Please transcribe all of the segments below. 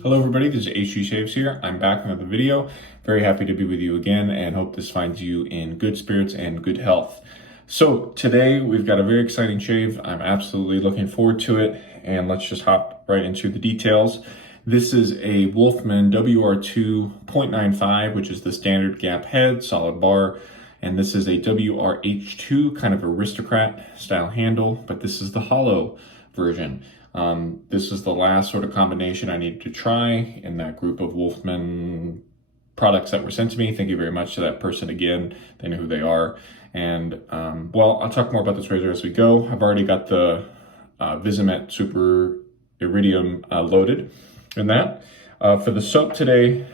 Hello everybody, this is HG Shaves here. I'm back with another video. Very happy to be with you again and hope this finds you in good spirits and good health. So today we've got a very exciting shave. I'm absolutely looking forward to it, and let's just hop right into the details. This is a Wolfman WR2 0.95, which is the standard gap head, solid bar. And this is a WRH2, kind of aristocrat style handle, but this is the hollow version. This is the last sort of combination I needed to try in that group of Wolfman products that were sent to me. Thank you very much to that person again. They know who they are. And well, I'll talk more about this razor as we go. I've already got the Wizamet Super Iridium loaded in that. For the soap today,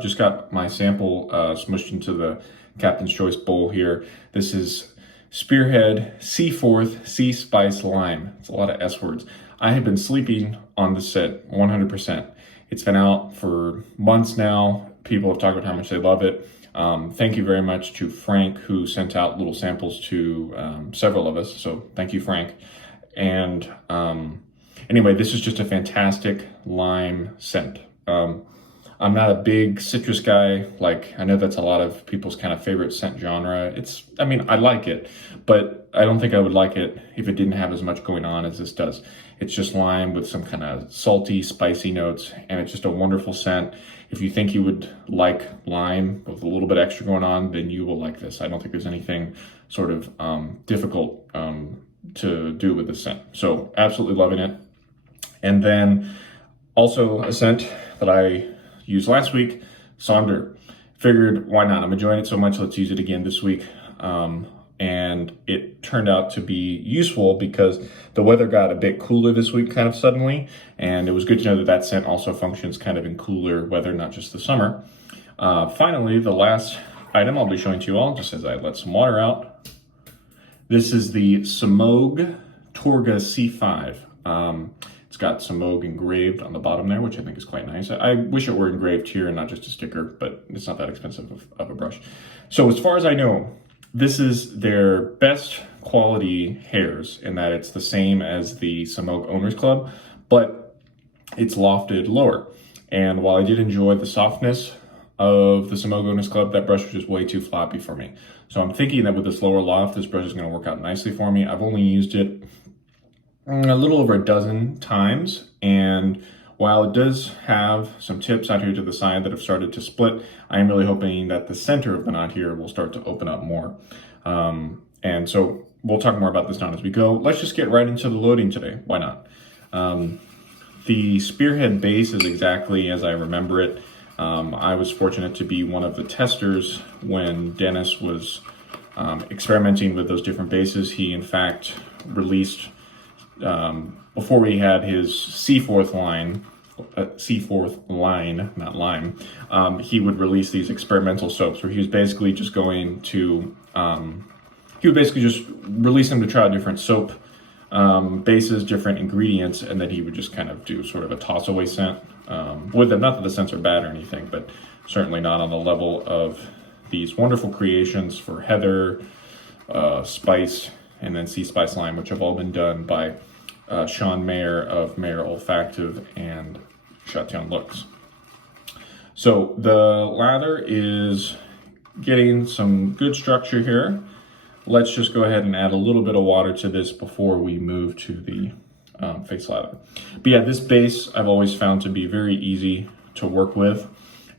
just got my sample smushed into the Captain's Choice bowl here. This is Spearhead Seaforth Sea Spice Lime. It's a lot of S words. I have been sleeping on the set 100%. It's been out for months now. People have talked about how much they love it. Thank you very much to Frank, who sent out little samples to several of us. So thank you, Frank. And anyway, this is just a fantastic lime scent. I'm not a big citrus guy. Like, I know that's a lot of people's kind of favorite scent genre. I mean, I like it, but I don't think I would like it if it didn't have as much going on as this does. It's just lime with some kind of salty, spicy notes, and it's just a wonderful scent. If you think you would like lime with a little bit extra going on, then you will like this. I don't think there's anything sort of difficult to do with this scent. So absolutely loving it. And then also a scent that I used last week, Sonder. Figured, why not? I'm enjoying it so much, let's use it again this week. And it turned out to be useful because the weather got a bit cooler this week kind of suddenly, and it was good to know that that scent also functions kind of in cooler weather, not just the summer. Finally, the last item I'll be showing to you all, just as I let some water out. This is the Semogue Torga C5. It's got Semogue engraved on the bottom there, which I think is quite nice. I wish it were engraved here and not just a sticker, but it's not that expensive of a brush. So as far as I know, this is their best quality hairs in that it's the same as the Semogue Owners Club, but it's lofted lower. And while I did enjoy the softness of the Semogue Owners Club, that brush was just way too floppy for me. So I'm thinking that with this lower loft, this brush is going to work out nicely for me. I've only used it a little over a dozen times, and while it does have some tips out here to the side that have started to split, I am really hoping that the center of the knot here will start to open up more. And so we'll talk more about this knot as we go. Let's just get right into the loading today. Why not? The Spearhead base is exactly as I remember it. I was fortunate to be one of the testers when Dennis was experimenting with those different bases. He, in fact, released before we had his Seaforth line, not lime, he would release these experimental soaps where he was basically just going to, he would basically just release them to try different soap bases, different ingredients, and then he would just kind of do sort of a toss away scent with them. Not that the scents are bad or anything, but certainly not on the level of these wonderful creations for heather, spice, and then sea spice lime, which have all been done by Sean Mayer of Mayer Olfactive and Shutdown Looks. So the lather is getting some good structure here. Let's just go ahead and add a little bit of water to this before we move to the face lather. But yeah, this base I've always found to be very easy to work with.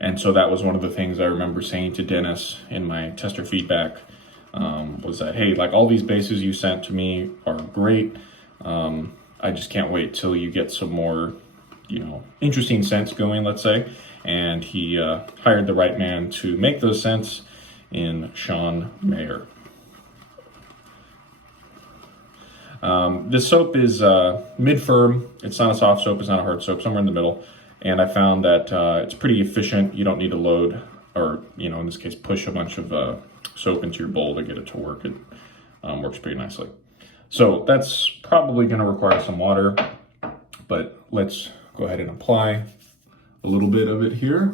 And so that was one of the things I remember saying to Dennis in my tester feedback, was that, hey, like all these bases you sent to me are great. I just can't wait till you get some more, interesting scents going, let's say. And he hired the right man to make those scents in Sean Mayer. This soap is mid-firm. It's not a soft soap, it's not a hard soap, somewhere in the middle. And I found that it's pretty efficient. You don't need to load or, in this case, push a bunch of soap into your bowl to get it to work. It works pretty nicely. So that's probably going to require some water, but let's go ahead and apply a little bit of it here.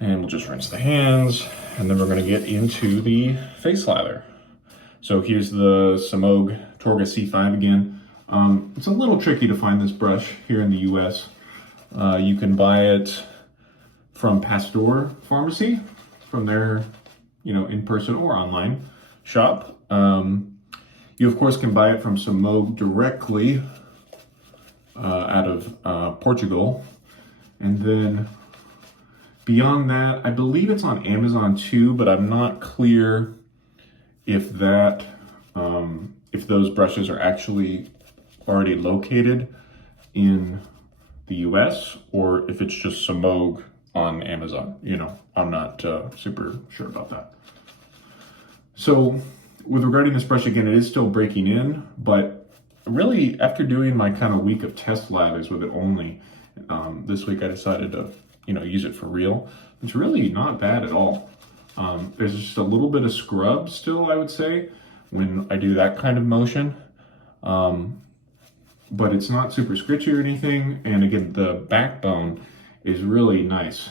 And we'll just rinse the hands, and then we're going to get into the face lather. So here's the Semogue Torga C5 again. It's a little tricky to find this brush here in the US. You can buy it from Pasteur Pharmacy, from their, in-person or online shop. You of course can buy it from Semogue directly out of Portugal. And then beyond that, I believe it's on Amazon too, but I'm not clear if that, if those brushes are actually already located in the US or if it's just Semogue on Amazon. I'm not super sure about that. So with regarding this brush, again, it is still breaking in, but really after doing my kind of week of test lathers with it only, this week I decided to, use it for real. It's really not bad at all. There's just a little bit of scrub still, I would say, when I do that kind of motion. But it's not super scritchy or anything. And again, the backbone is really nice.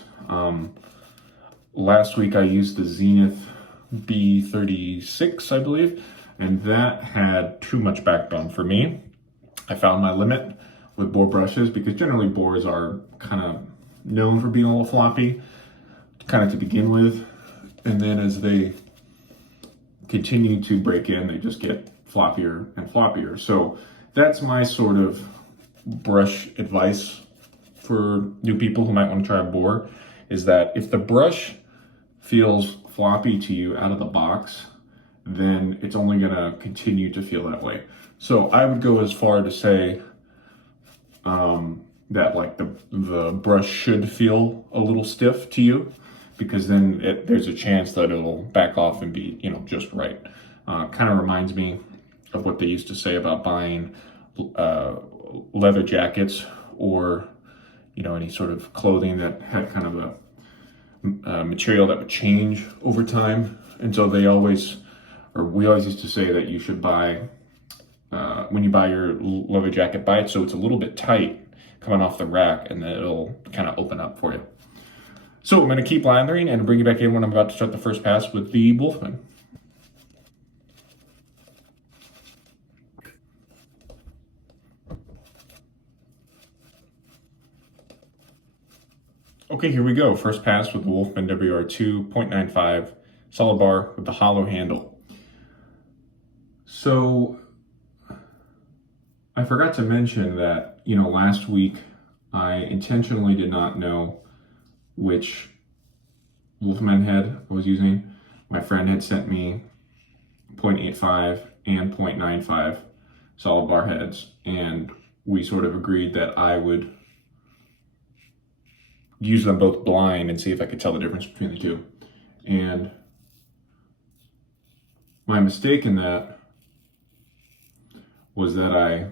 Last week I used the Zenith B36, I believe, and that had too much backbone for me. I found my limit with bore brushes because generally bores are kind of known for being a little floppy, kind of to begin with. And then as they continue to break in, they just get floppier and floppier. So that's my sort of brush advice for new people who might want to try a bore, is that if the brush feels floppy to you out of the box, then it's only going to continue to feel that way. So I would go as far to say that like the brush should feel a little stiff to you, because then there's a chance that it'll back off and be, just right. Kind of reminds me of what they used to say about buying leather jackets or, any sort of clothing that had kind of a material that would change over time. And so we always used to say that you should buy, when you buy your leather jacket, buy it so it's a little bit tight coming off the rack, and then it'll kind of open up for you. So I'm going to keep lathering and bring you back in when I'm about to start the first pass with the Wolfman. Okay, here we go. First pass with the Wolfman WR2 0.95 solid bar with the hollow handle. So I forgot to mention that, last week I intentionally did not know which Wolfman head I was using. My friend had sent me 0.85 and 0.95 solid bar heads, and we sort of agreed that I would use them both blind and see if I could tell the difference between the two. And my mistake in that was that I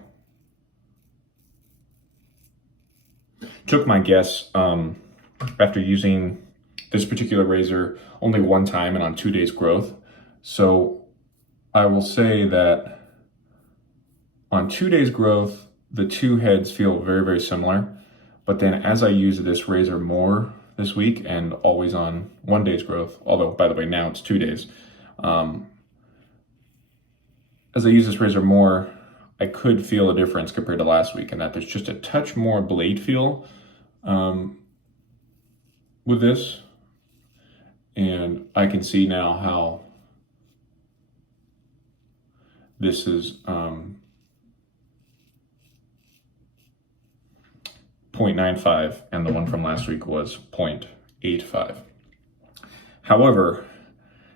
took my guess after using this particular razor only one time and on 2 days growth. So I will say that on 2 days growth, the two heads feel very, very similar. But then as I use this razor more this week and always on 1 day's growth, although by the way, now it's 2 days. As I use this razor more, I could feel a difference compared to last week, and that there's just a touch more blade feel with this. And I can see now how this is 0.95 and the one from last week was 0.85. However,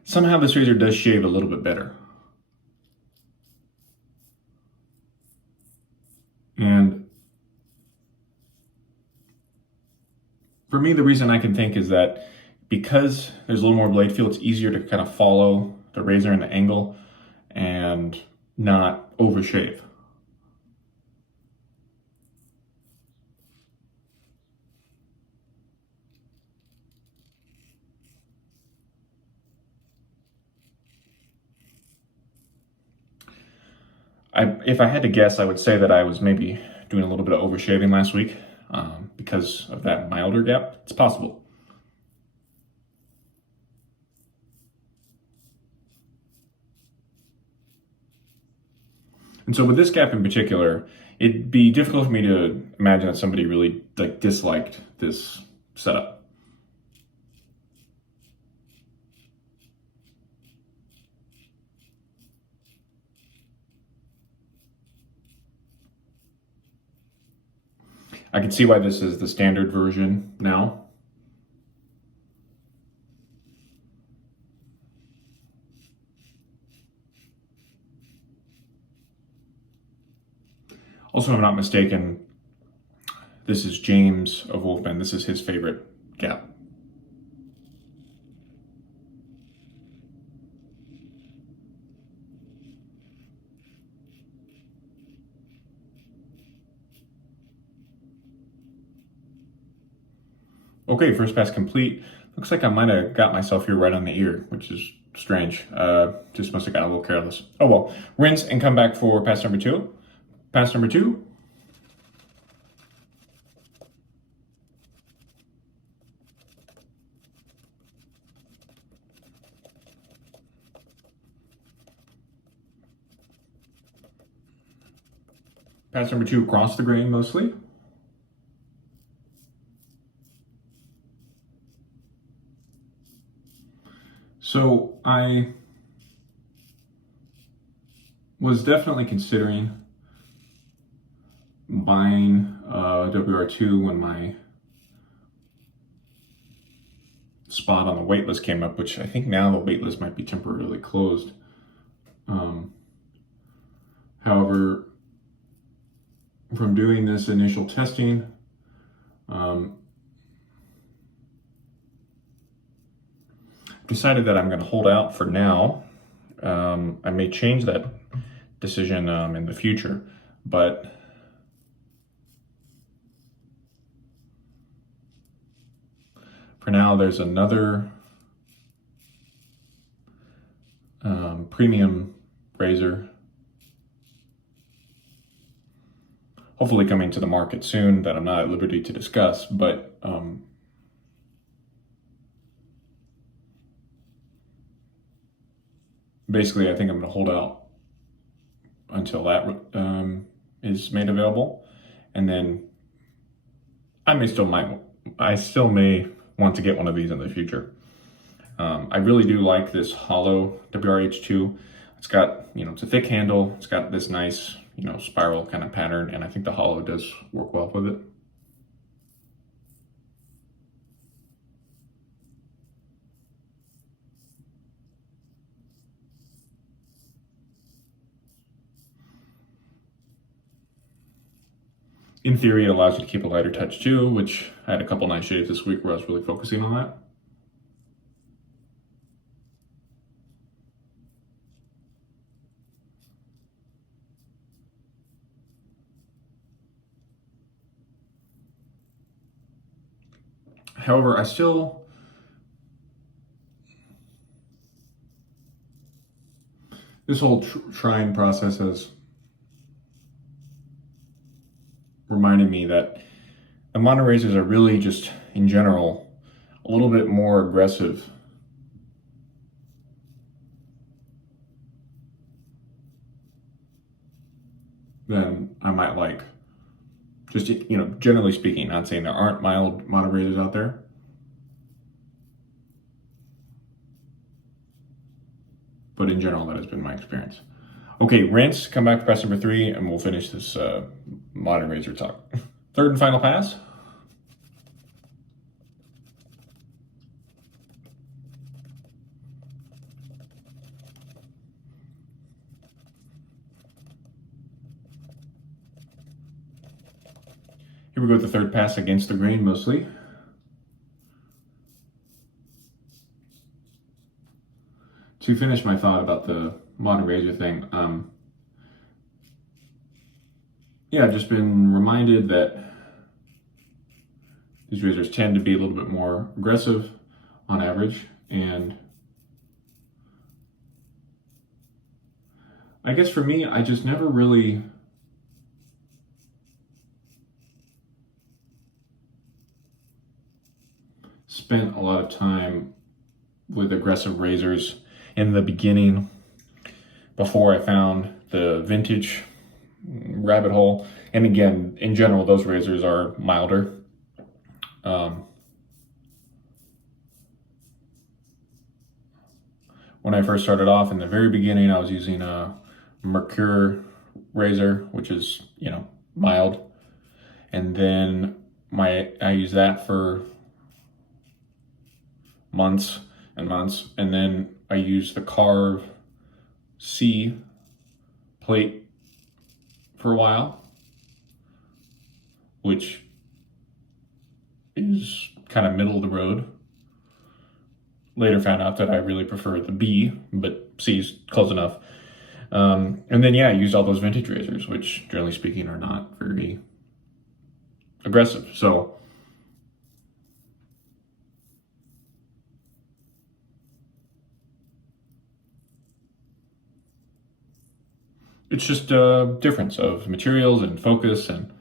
somehow this razor does shave a little bit better. And for me, the reason I can think is that because there's a little more blade feel, it's easier to kind of follow the razor in the angle and not overshave. If I had to guess, I would say that I was maybe doing a little bit of overshaving last week because of that milder gap. It's possible. And so with this gap in particular, it'd be difficult for me to imagine that somebody really like disliked this setup. I can see why this is the standard version now. Also, if I'm not mistaken, this is James of Wolfman. This is his favorite gap. Okay, first pass complete. Looks like I might have got myself here right on the ear, which is strange. Just must have got a little careless. Oh well, rinse and come back for pass number 2. Pass number 2. Pass number 2 across the grain mostly. So I was definitely considering buying WR2 when my spot on the waitlist came up, which I think now the waitlist might be temporarily closed. However, from doing this initial testing, decided that I'm going to hold out for now. I may change that decision in the future, but for now there's another premium razor hopefully coming to the market soon that I'm not at liberty to discuss, but basically I think I'm going to hold out until that is made available, and then I still may want to get one of these in the future. I really do like this hollow WRH2. It's got, it's a thick handle. It's got this nice, spiral kind of pattern, and I think the hollow does work well with it. In theory, it allows you to keep a lighter touch too, which I had a couple nice shaves this week where I was really focusing on that. However, this whole trying process has reminded me that the mono razors are really just, in general, a little bit more aggressive than I might like. Just, generally speaking, not saying there aren't mild mono razors out there. But in general, that has been my experience. Okay, rinse, come back to pass number 3, and we'll finish this modern razor talk. Third and final pass. Here we go with the third pass against the grain mostly. To finish my thought about the modern razor thing, I've just been reminded that these razors tend to be a little bit more aggressive on average, and I guess for me, I just never really spent a lot of time with aggressive razors in the beginning before I found the vintage rabbit hole. And again, in general, those razors are milder. When I first started off in the very beginning, I was using a Mercure razor, which is, you know, mild. And then I used that for months and months. And then I used the Carve C plate for a while, which is kind of middle of the road. Later found out that I really prefer the B, but C's close enough. And then, yeah, I used all those vintage razors, which generally speaking are not very aggressive. So it's just a difference of materials and focus, and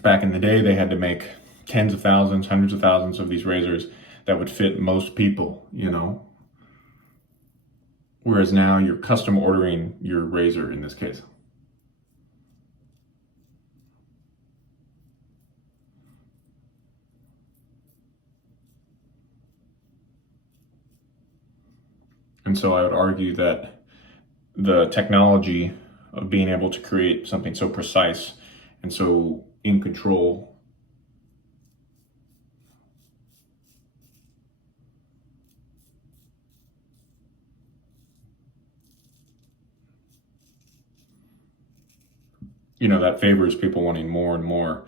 back in the day, they had to make tens of thousands, hundreds of thousands of these razors that would fit most people, you know? Whereas now you're custom ordering your razor in this case. And so I would argue that the technology of being able to create something so precise and so in control you know, that favors people wanting more and more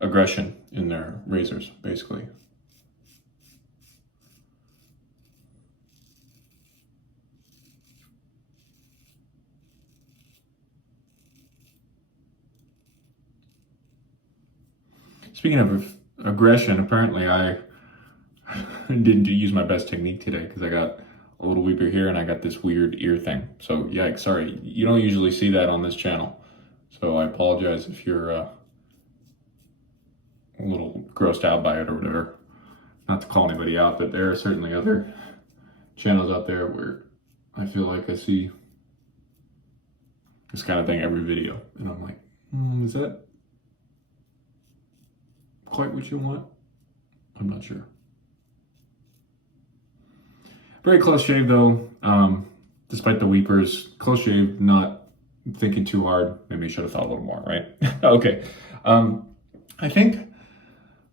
aggression in their razors, basically. Speaking of aggression, apparently I didn't use my best technique today because I got a little weeper here and I got this weird ear thing. So yikes, sorry. You don't usually see that on this channel. So I apologize if you're a little grossed out by it or whatever. Not to call anybody out, but there are certainly other channels out there where I feel like I see this kind of thing every video. And I'm like, is that quite what you want? I'm not sure. Very close shave though, despite the weepers. Close shave, not thinking too hard. Maybe I should have thought a little more, right? Okay. I think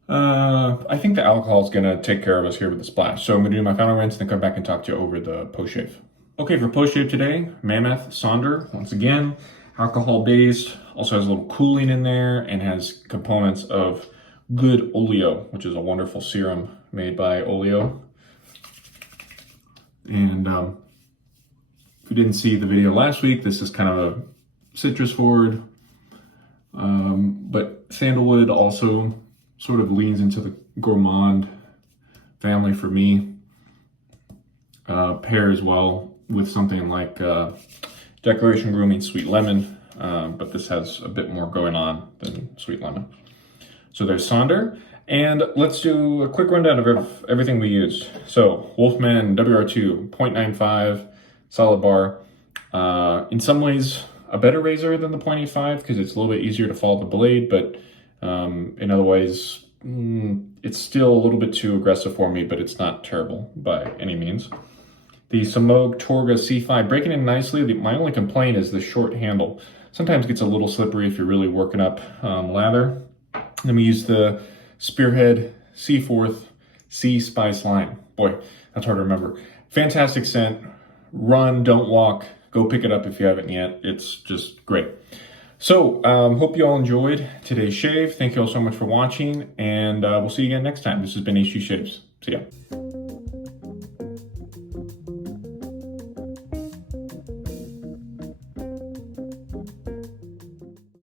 the alcohol is gonna take care of us here with the splash. So I'm gonna do my final rinse and then come back and talk to you over the post shave. Okay, for post shave today, Mammoth Sonder, once again, alcohol based, also has a little cooling in there and has components of good oleo, which is a wonderful serum made by Oleo. And if you didn't see the video last week, this is kind of a citrus forward, but sandalwood also sort of leans into the gourmand family for me. Pairs well with something like Declaration Grooming Sweet Lemon, but this has a bit more going on than Sweet Lemon. So there's Sonder, and let's do a quick rundown of everything we used. So Wolfman WR2, 0.95, solid bar. In some ways, a better razor than the 0.85 because it's a little bit easier to follow the blade, but in other ways, it's still a little bit too aggressive for me, but it's not terrible by any means. The Semogue Torga C5, breaking in nicely. My only complaint is the short handle. Sometimes gets a little slippery if you're really working up lather. Then we use the Spearhead Seaforth Sea Spice line. Boy, that's hard to remember. Fantastic scent. Run, don't walk. Go pick it up if you haven't yet. It's just great. So, hope you all enjoyed today's shave. Thank you all so much for watching, and we'll see you again next time. This has been H2 Shaves. See ya.